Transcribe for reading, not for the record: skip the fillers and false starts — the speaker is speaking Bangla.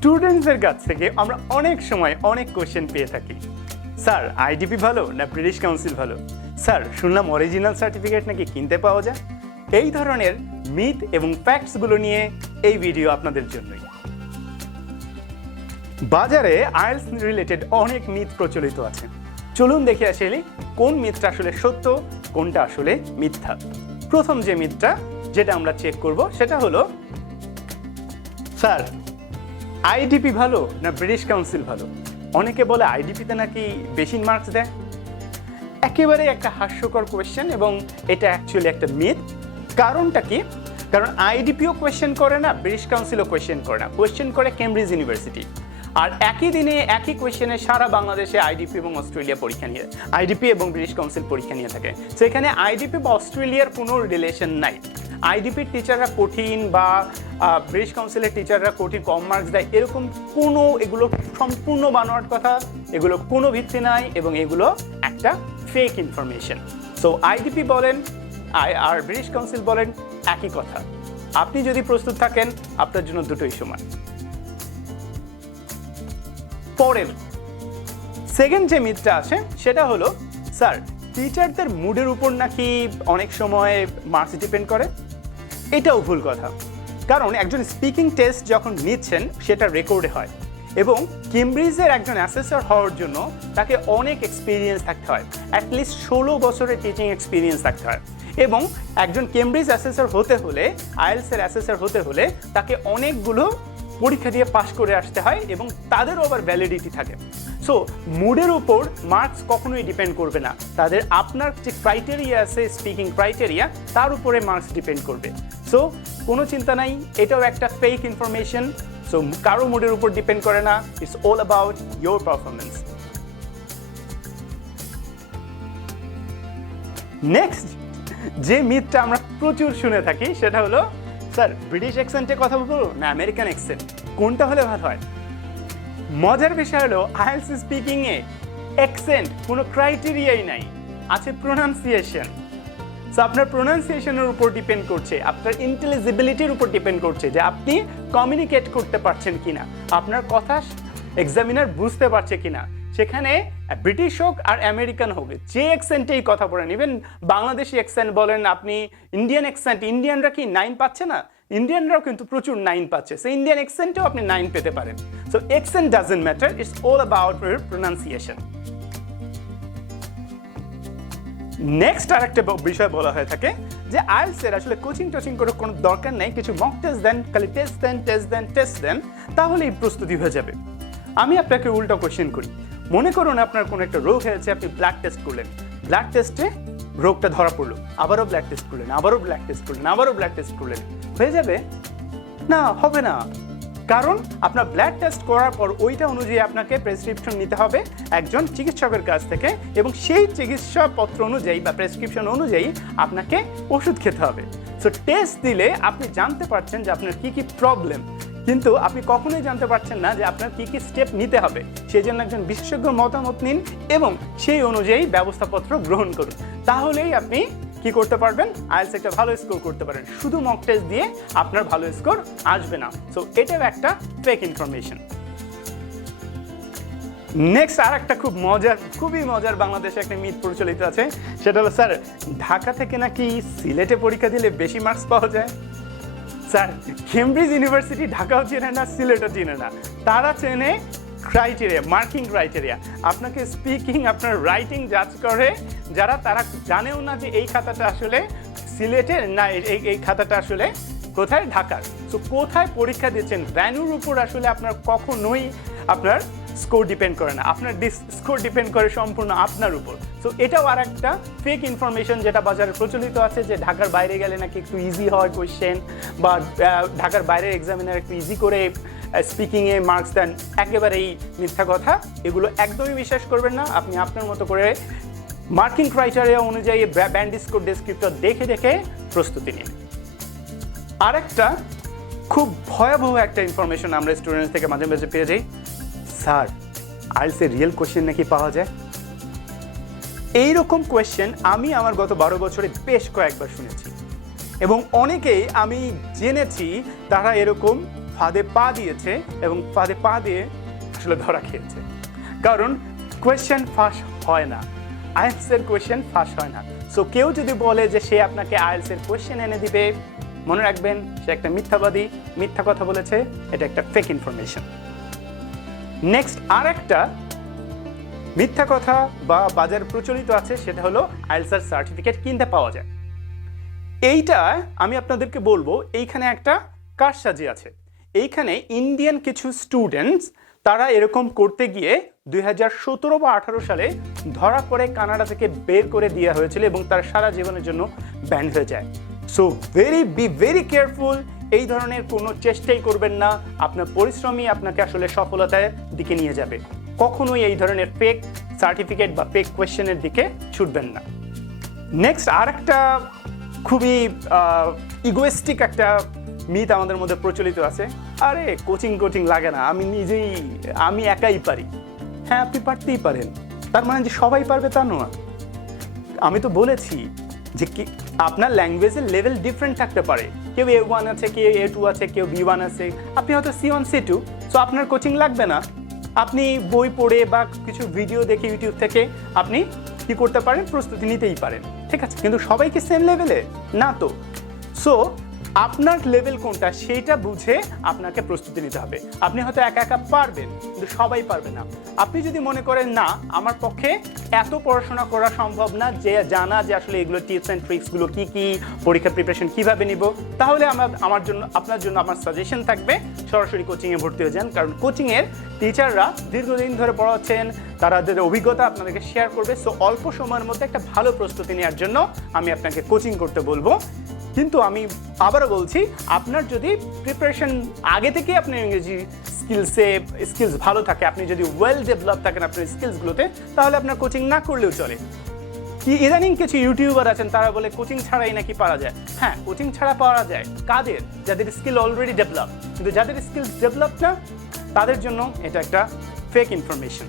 স্টুডেন্টসদের কাছ থেকে আমরা অনেক সময় অনেক কোশ্চেন পেয়ে থাকি। স্যার আইডিপি ভালো না ব্রিটিশ কাউন্সিল ভালো? স্যার শুনলাম অরিজিনাল সার্টিফিকেট নাকি কিনতে পাওয়া যায়। এই ধরনের মিথ এবং ফ্যাক্টসগুলো নিয়ে এই ভিডিও আপনাদের জন্যই। বাজারে আইএলটিএস রিলেটেড অনেক মিথ প্রচলিত আছে। চলুন দেখে আসি কোন মিথটা আসলে সত্য, কোনটা আসলে মিথ্যা। প্রথম যে মিথটা যেটা আমরা চেক করব সেটা হলো, স্যার আইডিপি ভালো না ব্রিটিশ কাউন্সিল ভালো? অনেকে বলে আইডিপিতে নাকি বেশি মার্কস দেয়। একেবারে একটা হাস্যকর কোয়েশ্চেন এবং এটা অ্যাকচুয়ালি একটা মিথ। কারণটা কি? কারণ আইডিপিও কোয়েশ্চেন করে না, ব্রিটিশ কাউন্সিলও কোয়েশ্চেন করে না, কোয়েশ্চেন করে কেমব্রিজ ইউনিভার্সিটি। আর একই দিনে একই কোয়েশ্চেনে সারা বাংলাদেশে আইডিপি এবং অস্ট্রেলিয়া পরীক্ষা নিয়ে, আইডিপি এবং ব্রিটিশ কাউন্সিল পরীক্ষা নিয়ে থাকে। তো এখানে আইডিপি বা অস্ট্রেলিয়ার কোনো রিলেশন নাই। আইডিপির টিচাররা কঠিন বা ব্রিটিশ কাউন্সিলের টিচাররা কঠিন কম মার্কস দেয়, এরকম কোনো, এগুলো সম্পূর্ণ বানোয়াট কথা, এগুলো কোনো ভিত্তি নাই এবং এগুলো একটা ফেক ইনফরমেশন। সো আইডিপি বলেন আর ব্রিটিশ কাউন্সিল বলেন একই কথা। আপনি যদি প্রস্তুত থাকেন আপনার জন্য দুটোই সমান। পরের সেকেন্ড যে মিথটা আছে সেটা হলো, স্যার টিচারদের মুডের উপর নাকি অনেক সময় মার্কস ডিপেন্ড করে। এটাও ভুল কথা। কারণ একজন স্পিকিং টেস্ট যখন নিচ্ছেন সেটা রেকর্ডে হয় এবং কেমব্রিজের একজন অ্যাসেসর হওয়ার জন্য তাকে অনেক এক্সপিরিয়েন্স থাকতে হয়, অ্যাটলিস্ট 16 বছরের টিচিং এক্সপিরিয়েন্স থাকতে হয়। এবং একজন কেমব্রিজ অ্যাসেসর হতে হলে, আইএলটিএসের অ্যাসেসর হতে হলে তাকে অনেকগুলো পরীক্ষা দিয়ে পাশ করে আসতে হয় এবং তাদেরও আবার ভ্যালিডিটি থাকে। সো মুডের উপর মার্কস কখনোই ডিপেন্ড করবে না, তাদের আপনার যে ক্রাইটেরিয়া আছে স্পিকিং ক্রাইটেরিয়া তার উপরে মার্কস ডিপেন্ড করবে। সো কোনো চিন্তা নাই, এটাও একটা ফেক ইনফরমেশন। সো কারো মুডের উপর ডিপেন্ড করে না, it's all about your performance. Next যে মিথটা আমরা প্রচুর শুনে থাকি সেটা হলো, স্যার ব্রিটিশ অ্যাকসেন্টে কথা বলবো না আমেরিকান অ্যাকসেন্ট, কোনটা হলে ভালো হয়? মজার বিষয় হলো আইএলটিএস স্পিকিংয়ে অ্যাকসেন্ট কোনো ক্রাইটেরিয়াই নাই, আছে প্রোনাউন্সিয়েশন। সো আপনার প্রোনাউন্সিয়েশনের উপর ডিপেন্ড করছে, আপনার ইন্টেলিজিবিলিটির উপর ডিপেন্ড করছে যে আপনি কমিউনিকেট করতে পারছেন কিনা, আপনার কথা এক্সামিনার বুঝতে পারছে কিনা। সেখানে ব্রিটিশ হোক আর আমেরিকান হোক, যে অ্যাকসেন্টেই কথা বলে নেবেন, বাংলাদেশি অ্যাকসেন্ট বলেন আপনি, ইন্ডিয়ান অ্যাকসেন্ট, ইন্ডিয়ানরা কি 9 পাচ্ছে না? ইন্ডিয়ানরাও কিন্তু প্রচুর 9 পাচ্ছে। সো ইন্ডিয়ান অ্যাকসেন্টেও আপনি 9 পেতে পারেন। So accent doesn't matter, it's all about your pronunciation. Next আরেকটা বিষয় বলা হয়ে থাকে যে আইএলটিএস আসলে কোচিং টোচিং করে কোনো দরকার নেই, কিছু মক টেস্ট দেন, খালি টেস্ট দেন, তাহলেই প্রস্তুতি হয়ে যাবে। আমি আপনাকে উল্টো কোশ্চেন করি। মনে করুন আপনার কোনো একটা রোগ হয়েছে, আপনি ব্লাড টেস্ট করলেন, ব্লাড টেস্টে রোগটা ধরা পড়লো, আবারও ব্লাড টেস্ট করলেন, আবারও ব্লাড টেস্ট করলেন, আবারও ব্লাড টেস্ট করলেন, হয়ে যাবে না? হবে না। কারণ আপনার ব্লাড টেস্ট করার পর ওইটা অনুযায়ী আপনাকে প্রেসক্রিপশন নিতে হবে একজন চিকিৎসকের কাছ থেকে এবং সেই চিকিৎসাপত্র অনুযায়ী বা প্রেসক্রিপশন অনুযায়ী আপনাকে ওষুধ খেতে হবে। সো টেস্ট দিলে আপনি জানতে পারছেন যে আপনার কী কী প্রবলেম, কিন্তু আপনি কখনোই জানতে পারছেন না যে আপনার কী কী স্টেপ নিতে হবে। সেই জন্য একজন বিশেষজ্ঞর মতামত নিন এবং সেই অনুযায়ী ব্যবস্থাপত্র গ্রহণ করুন, তাহলেই আপনি কি করতে পারবেন, আইএলটিএস একটা ভালো স্কোর করতে পারেন। শুধু মক টেস্ট দিয়ে আপনার ভালো স্কোর আসবে না। সো এটাও একটা ফেক ইনফরমেশন। নেক্সট আর একটা খুবই মজার বাংলাদেশে একটা মিথ প্রচলিত আছে, সেটা হলো, স্যার ঢাকা থেকে নাকি সিলেটে পরীক্ষা দিলে বেশি মার্কস পাওয়া যায়। স্যার কেমব্রিজ ইউনিভার্সিটি ঢাকাও চেনে না, সিলেটও চেনে না, তারা চেনে ক্রাইটেরিয়া, মার্কিং ক্রাইটেরিয়া। আপনাকে স্পিকিং, আপনার রাইটিং জাজ করে যারা, তারা জানেও না যে এই খাতাটা আসলে সিলেটের না, এই খাতাটা আসলে কোথায়, ঢাকার। সো কোথায় পরীক্ষা দিচ্ছেন ভ্যানুর উপর আসলে আপনার কখনোই আপনার স্কোর ডিপেন্ড করে না, আপনার স্কোর ডিপেন্ড করে সম্পূর্ণ আপনার উপর। সো এটাও আর একটা ফেক ইনফরমেশন যেটা বাজারে প্রচলিত আছে, যে ঢাকার বাইরে গেলে নাকি একটু ইজি হয় কোয়েশ্চেন, বা ঢাকার বাইরের এক্সামিনার একটু ইজি করে স্পিকিংয়ে মার্কস দেন। একেবারেই মিথ্যা কথা, এগুলো একদমই বিশ্বাস করবেন না। আপনি আপনার মতো করে মার্কিং ক্রাইটেরিয়া অনুযায়ী ব্যান্ড স্কোর ডেসক্রিপ্টর দেখে প্রস্তুতি নিন। আরেকটা খুব ভয়াবহ একটা ইনফরমেশন আমরা স্টুডেন্টস থেকে মাঝে মাঝে পেয়ে যাই, স্যার আইএলটিএসের রিয়েল কোয়েশ্চেন নাকি পাওয়া যায়। এইরকম কোয়েশ্চেন আমি আমার গত 12 বছরে বেশ কয়েকবার শুনেছি এবং অনেকেই আমি জেনেছি তারা এরকম ফাঁদে পা দিয়েছে এবং ফাঁদে পা দিয়ে আসলে ধরা খেয়েছে। কারণ কোয়েশ্চেন ফাঁস হয় না, আইএলটিএস কোয়েশ্চেন ফাঁস হয় না। সো কেউ যদি বলে যে সে আপনাকে আইএলটিএস কোয়েশ্চেন এনে দিবে, মনে রাখবেন সে একটা মিথ্যাবাদী, মিথ্যা কথা বলেছে, এটা একটা ফেক ইনফরমেশন। নেক্সট আর একটা মিথ্যা কথা বা বাজার প্রচলিত আছে, সেটা হলো আইএলটিএস সার্টিফিকেট কিনতে পাওয়া যায়। এইটা আমি আপনাদেরকে বলবো, এইখানে একটা কারসাজি আছে। এইখানে ইন্ডিয়ান কিছু স্টুডেন্টস তারা এরকম করতে গিয়ে 2017 বা 18 সালে ধরা পড়ে কানাডা থেকে বের করে দেওয়া হয়েছিল এবং তার সারা জীবনের জন্য ব্যান হয়ে যায়। সো বি ভেরি কেয়ারফুল, এই ধরনের কোনো চেষ্টাই করবেন না। আপনার পরিশ্রমই আপনাকে আসলে সফলতার দিকে নিয়ে যাবে। কখনোই এই ধরনের ফেক সার্টিফিকেট বা ফেক কোয়েশ্চেনের দিকে ছুটবেন না। নেক্সট আর একটা খুবই ইগোয়েস্টিক একটা মিথ আমাদের মধ্যে প্রচলিত আছে, আরে কোচিং লাগে না, আমি একাই পারি। হ্যাঁ, আপনি পারতেই পারেন, তার মানে যে সবাই পারবে তা নয়। আমি তো বলেছি যে কি আপনার ল্যাঙ্গুয়েজের লেভেল ডিফারেন্ট থাকতে পারে, কেউ A1 আছে, কেউ A2 আছে, কেউ B1 আছে, আপনি হয়তো C1 C2, সো আপনার কোচিং লাগবে না। আপনি বই পড়ে বা কিছু ভিডিও দেখে ইউটিউব থেকে আপনি কি করতে পারেন, প্রস্তুতি নিতেই পারেন, ঠিক আছে। কিন্তু সবাই কি সেম লেভেলে না তো। সো আপনার লেভেল কোনটা সেইটা বুঝে আপনাকে প্রস্তুতি নিতে হবে। আপনি হয়তো একা একা পারবেন, কিন্তু সবাই পারবে না। আপনি যদি মনে করেন না আমার পক্ষে এত পড়াশোনা করা সম্ভব না, যে জানা যে আসলে এগুলো টিপস অ্যান্ড ট্রিক্সগুলো কী কী, পরীক্ষা প্রিপারেশন কীভাবে নিব, তাহলে আপনার জন্য আমার সাজেশন থাকবে সরাসরি কোচিংয়ে ভর্তি হয়ে যান। কারণ কোচিংয়ের টিচাররা দীর্ঘদিন ধরে পড়াচ্ছেন, তাদের অভিজ্ঞতা আপনাদেরকে শেয়ার করবে। সো অল্প সময়ের মধ্যে একটা ভালো প্রস্তুতি নেওয়ার জন্য আমি আপনাকে কোচিং করতে বলবো। কিন্তু আমি আবারও বলছি, আপনার যদি প্রিপারেশন আগে থেকে আপনার ইংরেজি স্কিলস ভালো থাকে, আপনি যদি ওয়েল ডেভেলপ থাকেন আপনার স্কিলসগুলোতে, তাহলে আপনার কোচিং না করলেও চলে। কি ইদানিং কিছু ইউটিউবার আছেন, তারা বলে কোচিং ছাড়াই নাকি পারা যায়। হ্যাঁ, কোচিং ছাড়া পারা যায় কাদের? যাদের স্কিল অলরেডি ডেভেলপ। কিন্তু যাদের স্কিলস ডেভেলপ না, তাদের জন্য এটা একটা ফেক ইনফরমেশন।